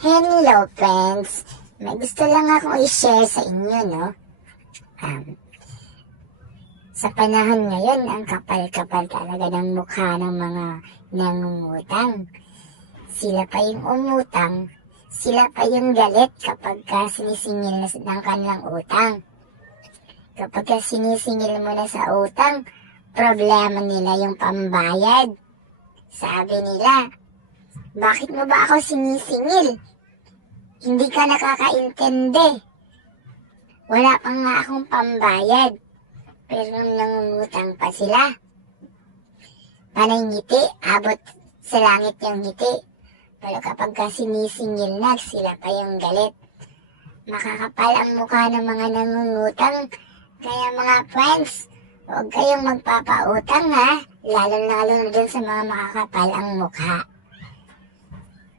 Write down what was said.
Hello friends! May gusto lang akong i-share sa inyo, no? Sa panahon ngayon, ang kapal-kapal talaga ng mukha ng mga nangungutang. Sila pa yung umutang, sila pa yung galit kapag sinisingil na ng kanilang utang. Kapag sinisingil mo na sa utang, problema nila yung pambayad. Sabi nila, bakit mo ba ako sinisingil? Hindi ka nakakaintindi. Wala pa nga akong pambayad. Pero nangungutang pa sila. Panay ngiti, abot sa langit yung ngiti. Pero kapag sinisingil na, sila pa yung galit. Makakapal ang mukha ng mga nangungutang. Kaya mga friends, huwag kayong magpapautang ha. Lalo na dun sa mga makakapal ang mukha.